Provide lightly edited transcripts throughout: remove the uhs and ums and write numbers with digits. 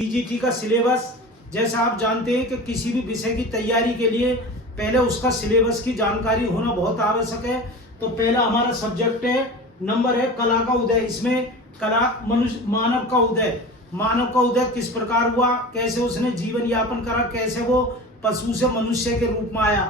TGT का syllabus, जैसा आप जानते हैं कि किसी भी विषय की तैयारी के लिए पहले उसका सिलेबस की जानकारी होना बहुत आवश्यक है। तो पहला हमारा सब्जेक्ट है, नंबर है कला का उदय। इसमें कला मनुष्य मानव का उदय, मानव का उदय किस प्रकार हुआ, कैसे उसने जीवन यापन करा, कैसे वो पशु से मनुष्य के रूप में आया।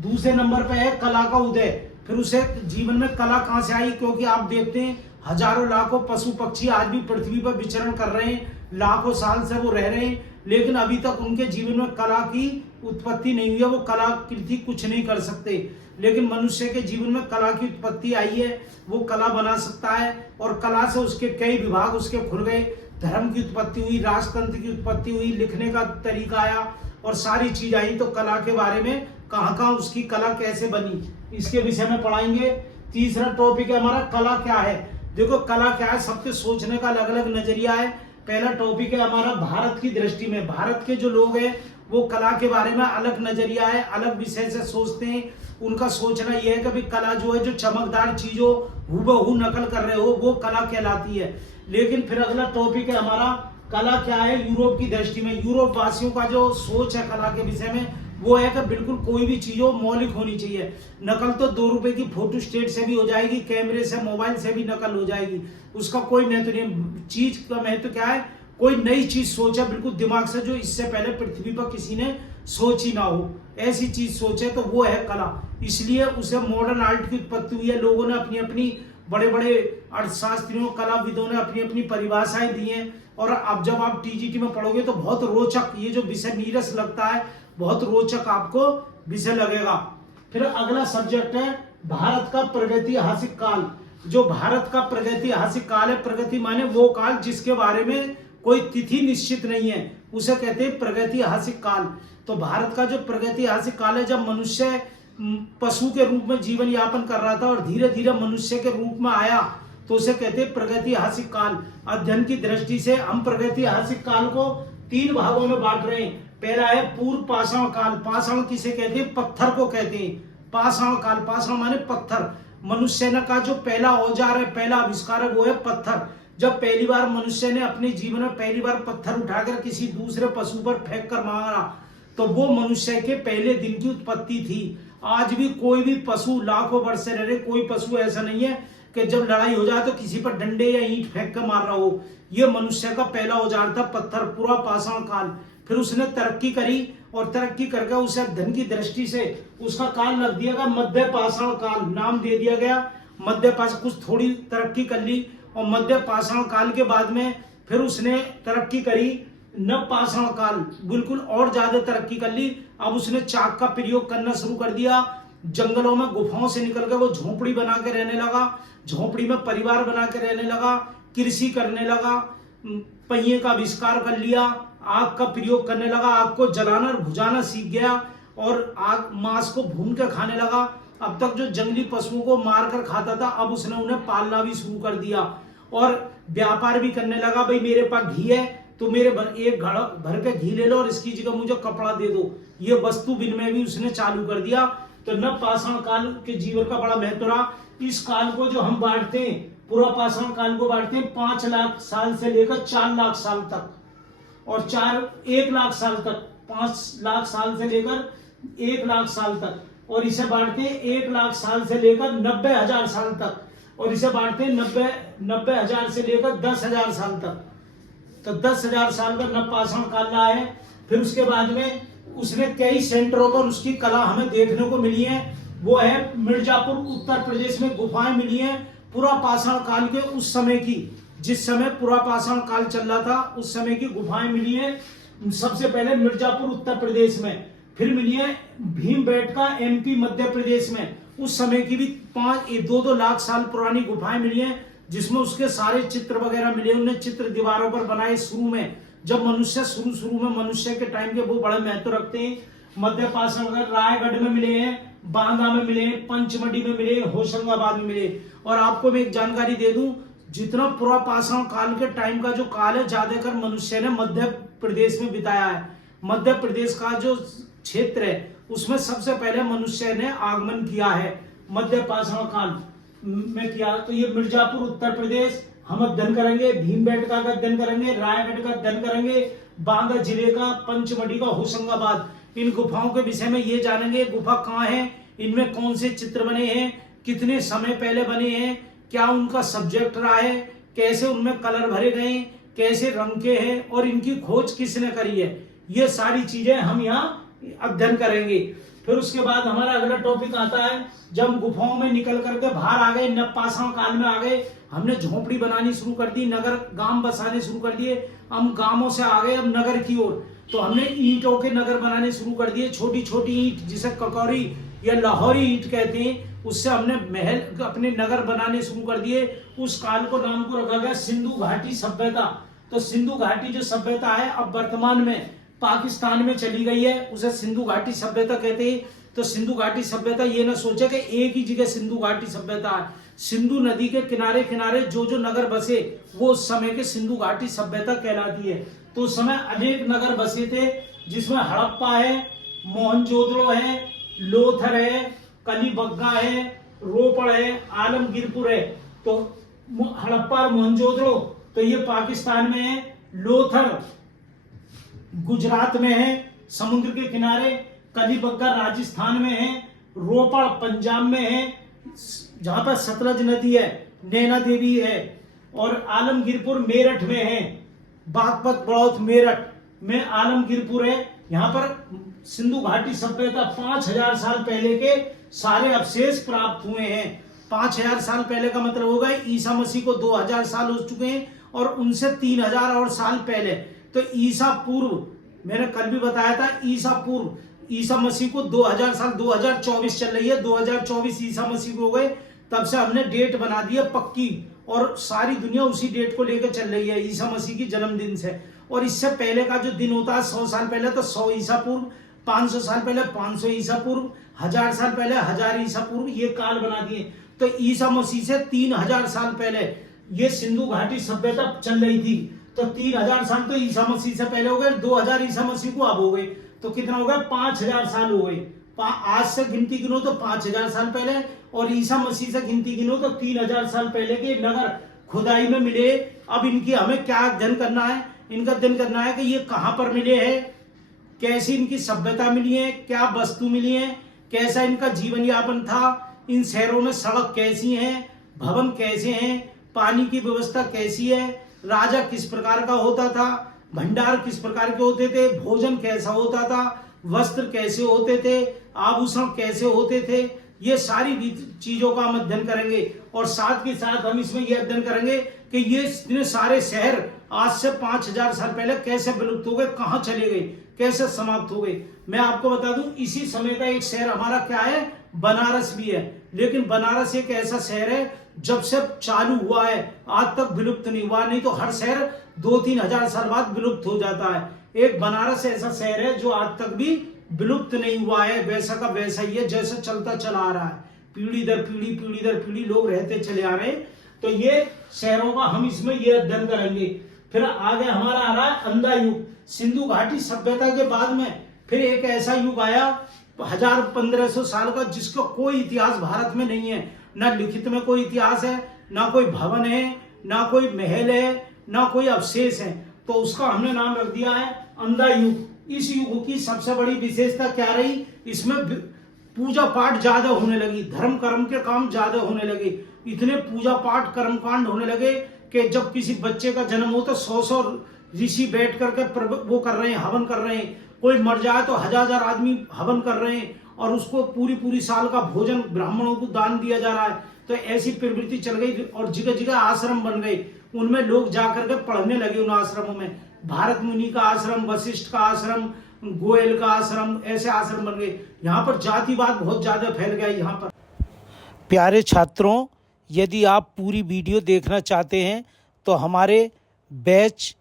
दूसरे नंबर पे है कला का उदय, फिर उसे जीवन में कला कहाँ से आई, क्योंकि आप देखते हैं हजारों लाखों पशु पक्षी आज भी पृथ्वी पर विचरण कर रहे हैं, लाखों साल से वो रह रहे हैं, लेकिन अभी तक उनके जीवन में कला की उत्पत्ति नहीं हुई है, वो कलाकृति कुछ नहीं कर सकते। लेकिन मनुष्य के जीवन में कला की उत्पत्ति आई है, वो कला बना सकता है, और कला से उसके कई विभाग उसके खुल गए। धर्म की उत्पत्ति हुई, राजतंत्र की उत्पत्ति हुई, लिखने का तरीका आया और सारी चीज आई। तो कला के बारे में कहाँ कहाँ उसकी कला कैसे बनी, इसके विषय में पढ़ाएंगे। तीसरा टॉपिक है हमारा कला क्या है। देखो कला क्या है, सबके सोचने का अलग अलग नजरिया है। पहला टॉपिक है हमारा भारत की दृष्टि में, भारत के जो लोग हैं वो कला के बारे में अलग नजरिया है, अलग विषय से सोचते हैं। उनका सोचना यह है कि भाई कला जो है, जो चमकदार चीजों हूबहू नकल कर रहे हो वो कला कहलाती है। लेकिन फिर अगला टॉपिक है हमारा कला क्या है यूरोप की दृष्टि में। यूरोप वासियों का जो सोच है कला के विषय में वो है कि बिल्कुल कोई भी चीज हो मौलिक होनी चाहिए। नकल तो 2 रुपए की फोटो स्टेट से भी हो जाएगी, कैमरे से मोबाइल से भी नकल हो जाएगी, उसका कोई महत्व नहीं। चीज का महत्व क्या है, कोई नई चीज सोचे बिल्कुल दिमाग से, जो इससे पहले पृथ्वी पर किसी ने सोची ना हो, ऐसी चीज सोचे तो वो है कला। इसलिए उसे मॉडर्न आर्ट की उत्पत्ति हुई है। लोगों ने अपनी अपनी, बड़े बड़े अर्थशास्त्रियों कलाविदों ने अपनी अपनी परिभाषाएं दी हैं। और अब जब आप टीजीटी में पढ़ोगे तो बहुत रोचक, ये जो विषय नीरस लगता है बहुत रोचक आपको विषय लगेगा। फिर अगला सब्जेक्ट है भारत का प्रगतिहासिक काल। जो भारत का प्रगतिहासिक काल है, प्रगति माने वो काल जिसके बारे में कोई तिथि निश्चित नहीं है, उसे कहते हैं प्रगतिहासिक काल। तो भारत का जो प्रगतिहासिक काल है, जब मनुष्य पशु के रूप में जीवन यापन कर रहा था और धीरे धीरे मनुष्य के रूप में आया, तो उसे कहते हैं प्रगतिहासिक काल। अध्ययन की दृष्टि से हम प्रगतिहासिक काल को 3 भागों में बांट रहे हैं। पहला है पूर्व पाषाण काल। पाषाण किसे कहते हैं, पत्थर को कहते हैं। पाषाण काल, पाषाण माने पत्थर। मनुष्य ने का जो पहला औजार है, पहला आविष्कार है, वो है पत्थर। जब पहली बार मनुष्य ने अपने जीवन में पहली बार पत्थर उठाकर किसी दूसरे पशु पर फेंक कर मारा, तो वो मनुष्य के पहले दिन की उत्पत्ति थी। आज भी कोई भी पशु लाखों वर्ष से रह रहे, कोई पशु ऐसा नहीं है कि जब लड़ाई हो जाए तो किसी पर डंडे या ईंट फेंक कर मार रहा हो। ये मनुष्य का पहला औजार था, पत्थर, पूरा पाषाण काल। फिर उसने तरक्की करी और तरक्की करके उसे अध्ययन की दृष्टि से उसका काल रख दिया गया मध्य पाषाण काल, नाम दे दिया गया मध्य पाषाण। कुछ थोड़ी तरक्की कर ली और मध्य पाषाण काल के बाद में फिर उसने तरक्की करी नव पाषाण काल, बिल्कुल और ज्यादा तरक्की कर ली। अब उसने चाक का प्रयोग करना शुरू कर दिया। जंगलों में गुफाओं से निकल कर वो झोपड़ी बना के रहने लगा, झोपड़ी में परिवार बना के रहने लगा, कृषि करने लगा, पहिए का आविष्कार कर लिया, आग का प्रयोग करने लगा, आग को जलाना और बुझाना सीख गया और आग मांस को भून कर खाने लगा। अब तक जो जंगली पशुओं को मार कर खाता था, अब उसने उन्हें पालना भी शुरू कर दिया और व्यापार भी करने लगा। भाई मेरे पास घी है तो मेरे एक घड़ा भर के घी ले लो और इसकी जगह मुझे कपड़ा दे दो, ये वस्तु विनिमय भी उसने चालू कर दिया। तो नव पाषाण काल के जीवन का बड़ा महत्व रहा। इस काल को जो हम बांटते हैं, पूरा पाषाण काल को बांटते हैं 5 लाख साल से लेकर 4 लाख साल तक, और 1 लाख साल तक, 5 लाख साल से लेकर 1 लाख साल तक, और इसे बांटते हैं 1 लाख साल से लेकर 90,000 साल तक, और इसे बांटते हैं 90,000 से लेकर 10,000 साल तक। तो 10,000 साल का नवपाषाण काल रहा है। फिर उसके बाद में उसने कई सेंटरों पर उसकी कला हमें देखने को मिली है। वो है मिर्जापुर उत्तर प्रदेश में गुफाएं मिली हैं पूरा पाषाण काल के उस समय की, जिस समय पूरा पाषाण काल चल रहा था उस समय की गुफाएं मिली है। सबसे पहले मिर्जापुर उत्तर प्रदेश में, फिर मिली है भीमबेटका एमपी मध्य प्रदेश में, उस समय की भी 2-2 लाख साल पुरानी गुफाएं मिली हैं, जिसमें उसके सारे चित्र वगैरह मिले। उन्हें चित्र दीवारों पर बनाए शुरू में, जब मनुष्य शुरू में मनुष्य के टाइम के, वो बड़ा महत्व रखते हैं। मध्य पाषाण रायगढ़ में मिले हैं, बांदा में मिले, पंचमढ़ी में मिले, होशंगाबाद में मिले। और आपको मैं एक जानकारी दे दूं, जितना पूरा पाषाण काल के टाइम का जो काल है, ज्यादातर मनुष्य ने मध्य प्रदेश में बिताया है। मध्य प्रदेश का जो क्षेत्र है उसमें सबसे पहले मनुष्य ने आगमन किया है, मध्य पाषाण काल में किया। तो ये मिर्जापुर उत्तर प्रदेश, हम अध्ययन करेंगे, भीमबेटका का अध्ययन करेंगे, रायगढ़ का अध्ययन करेंगे, बांदा जिले का, पंचमढ़ी का, होशंगाबाद। इन गुफाओं के विषय में ये जानेंगे गुफा कहाँ है, इनमें कौन से चित्र बने हैं, कितने समय पहले बने हैं, क्या उनका सब्जेक्ट रहा है, कैसे उनमें कलर भरे गए, कैसे रंग के हैं और इनकी खोज किसने करी है। ये सारी चीजें हम यहाँ अध्ययन करेंगे। फिर उसके बाद हमारा अगला टॉपिक आता है, जब हम गुफाओं में निकल करके बाहर आ गए, नवपाषाण काल में आ गए, हमने झोपड़ी बनानी शुरू कर दी, नगर गांव बसाने शुरू कर दिए, हम गांवों से आ गए अब नगर की ओर, तो हमने ईंटों के नगर बनाने शुरू कर दिए, छोटी छोटी ईंट जिसे ककौरी या लाहौरी ईंट कहते हैं, उससे हमने महल अपने नगर बनाने शुरू कर दिए। उस काल को नाम को रखा गया सिंधु घाटी सभ्यता। तो सिंधु घाटी जो सभ्यता है अब वर्तमान में पाकिस्तान में चली गई है, उसे सिंधु घाटी सभ्यता कहते हैं। तो सिंधु घाटी सभ्यता, ये ना सोचे कि एक ही जगह सिंधु घाटी सभ्यता है, सिंधु नदी के किनारे किनारे जो जो नगर बसे वो उस समय के सिंधु घाटी सभ्यता कहलाती है। तो उस समय अनेक नगर बसे थे, जिसमें हड़प्पा है, मोहनजोदड़ो है, लोथर है, कलीबग्गा है, रोपड़ है, आलमगीरपुर है। तो हड़प्पा और मोहनजोदड़ो तो ये पाकिस्तान में है, लोथर गुजरात में है समुद्र के किनारे, कलीबग्गा राजस्थान में है, रोपड़ पंजाब में है जहां पर सतलज नदी है, नैना देवी है, और आलमगीरपुर मेरठ में है, बागपत बड़ौत मेरठ में आलमगीरपुर है। यहाँ पर सिंधु घाटी सभ्यता 5000 साल पहले के सारे अवशेष प्राप्त हुए हैं। 5000 साल पहले का मतलब होगा ईसा मसीह को 2000 साल हो चुके हैं, और उनसे 3000 और साल पहले, तो ईसा पूर्व, मैंने कल भी बताया था, ईसा पूर्व ईसा मसीह को 2000 साल, 2024 चल रही है, 2024 ईसा मसीह को हो गए, तब से हमने डेट बना दी है पक्की, और सारी दुनिया उसी डेट को लेकर चल रही है ईसा मसीह की जन्मदिन से। और इससे पहले का जो दिन होता है 100 साल पहले तो 100 ईसा पूर्व, 500 साल पहले 500 ईसा पूर्व, 1000 साल पहले 1000 ईसा पूर्व, ये काल बना दिए। तो ईसा मसीह से 3000 साल पहले ये सिंधु घाटी सभ्यता चल रही थी। तो 3000 साल तो ईसा मसीह से पहले हो गए, 2000 ईसा मसीह को अब हो गए, तो कितना हो गया 5000 साल हो गए। आज से गिनती गिनो तो 5000 साल पहले, और ईसा मसीह से गिनती गिनो तो 3000 साल पहले के नगर खुदाई में मिले। अब इनकी हमें क्या अध्ययन करना है, इनका अध्ययन करना है कि ये कहां पर मिले हैं, कैसी इनकी सभ्यता मिली है, क्या वस्तु मिली है, कैसा इनका जीवन यापन था, इन शहरों में सड़क कैसी है, भवन कैसे हैं, पानी की व्यवस्था कैसी है, राजा किस प्रकार का होता था, भंडार किस प्रकार के होते थे, भोजन कैसा होता था, वस्त्र कैसे होते थे, आभूषण कैसे होते थे, ये सारी चीजों का हम अध्ययन करेंगे। और साथ के साथ हम इसमें यह अध्ययन करेंगे कि ये सारे शहर आज से 5000 साल पहले कैसे विलुप्त हो गए, कहां चले गए, कैसे समाप्त हो गए। मैं आपको बता दूं, इसी समय का एक शहर हमारा क्या है, बनारस भी है। लेकिन बनारस एक ऐसा शहर है जब से चालू हुआ है आज तक विलुप्त नहीं हुआ, नहीं तो हर शहर 2-3 हजार साल बाद विलुप्त हो जाता है। एक बनारस ऐसा शहर है जो आज तक भी विलुप्त नहीं हुआ है, वैसा का वैसा ही है जैसे चलता चला आ रहा है, पीढ़ी दर पीढ़ी, पीढ़ी दर पीढ़ी लोग रहते चले आ रहे हैं। तो ये शहरों का हम इसमें ये अध्ययन करेंगे। फिर आगे हमारा आ रहा है अंधा युग। सिंधु घाटी सभ्यता के बाद में फिर एक ऐसा युग आया 1000-1500 साल का, जिसका कोई इतिहास भारत में नहीं है, ना लिखित में कोई इतिहास है, ना कोई भवन है, ना कोई महल है, ना कोई अवशेष है। तो उसका हमने नाम रख दिया है अंधा युग। इस युग की सबसे बड़ी विशेषता क्या रही, इसमें पूजा पाठ ज्यादा होने लगी, धर्म कर्म के काम ज्यादा होने लगे, इतने पूजा पाठ कर्म कांड होने लगे कि जब किसी बच्चे का जन्म हो तो 100 ऋषि बैठ करके वो कर रहे हैं, हवन कर रहे हैं, कोई मर जाए तो 1000 आदमी हवन कर रहे हैं, और उसको पूरी साल का भोजन ब्राह्मणों को दान दिया जा रहा है। तो ऐसी प्रवृत्ति चल गई, और जगह जगह आश्रम बन गए, उनमें लोग जाकर के पढ़ने लगे। उन आश्रमों में भारत मुनि का आश्रम, वशिष्ठ का आश्रम, गोयल का आश्रम, ऐसे आश्रम बन गए। यहाँ पर जातिवाद बहुत ज्यादा फैल गया। यहाँ पर प्यारे छात्रों, यदि आप पूरी वीडियो देखना चाहते हैं तो हमारे बैच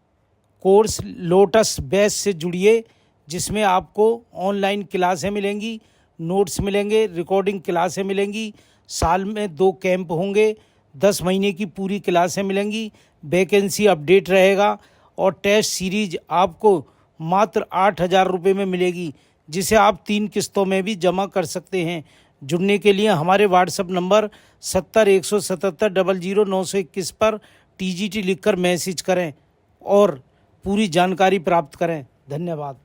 कोर्स लोटस बैच से जुड़िए, जिसमें आपको ऑनलाइन क्लासें मिलेंगी, नोट्स मिलेंगे, रिकॉर्डिंग क्लासें मिलेंगी, साल में 2 कैंप होंगे, 10 महीने की पूरी क्लासें मिलेंगी, वैकेंसी अपडेट रहेगा, और टेस्ट सीरीज आपको मात्र 8000 रुपये में मिलेगी, जिसे आप 3 किस्तों में भी जमा कर सकते हैं। जुड़ने के लिए हमारे व्हाट्सएप नंबर 70 177 00921 पर TGT लिखकर मैसेज करें और पूरी जानकारी प्राप्त करें। धन्यवाद।